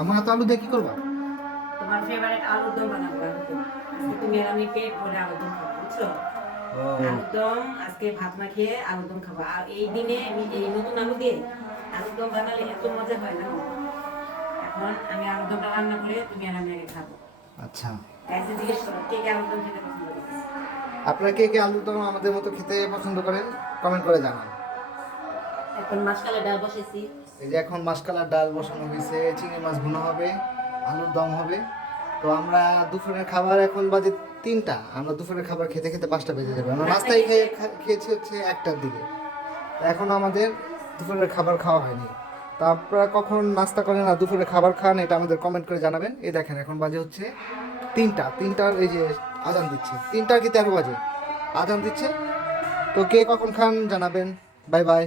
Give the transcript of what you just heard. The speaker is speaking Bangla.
আমার তো আলু দিয়ে কি করবা? তোমার ফেভারিট আলুর দম বানাবো আজকে। তুমি আর আমি পেট ভরে আলুর দম খাবো, বুঝছো? ও আলুর দম আজকে ভাত মাখিয়ে আলুর দম খাবো। আর এই দিনে আমি এই নতুন আলু দিয়ে আলুর দম বানালে এত মজা হয় না। এখন আমি আলুর দমটা রান্না করে তুমি আর আমি আগে খাবো। আচ্ছা, গাইছে জিজ্ঞেস করো কে কে আলুর দম খেতে পছন্দ করে। আপনারা কে কে আলুর দম আমাদের মতো খেতে পছন্দ করেন কমেন্ট করে জানান। এখন মাসকালে ডাল বসেছি। এই যে এখন মাসকালার ডাল বসানো হয়েছে, চিংড়ি মাছ ভুনা হবে, আলুর দম হবে। তো আমরা দুপুরের খাবার এখন বাজে 3টা, আমরা দুপুরের খাবার খেতে খেতে 5টা বেজে যাবে। আমরা নাস্তায় খেয়েছি হচ্ছে 1টার দিকে। তো এখন আমাদের দুপুরের খাবার খাওয়া হয়নি। তা আপনারা কখন নাস্তা করেন আর দুপুরের খাবার খান এটা আমাদের কমেন্ট করে জানাবেন। এই দেখেন এখন বাজে হচ্ছে 3টার এই যে আজান দিচ্ছে, 3টা কি 13 বাজে আজান দিচ্ছে। তো কে কখন খান জানাবেন। Bye bye.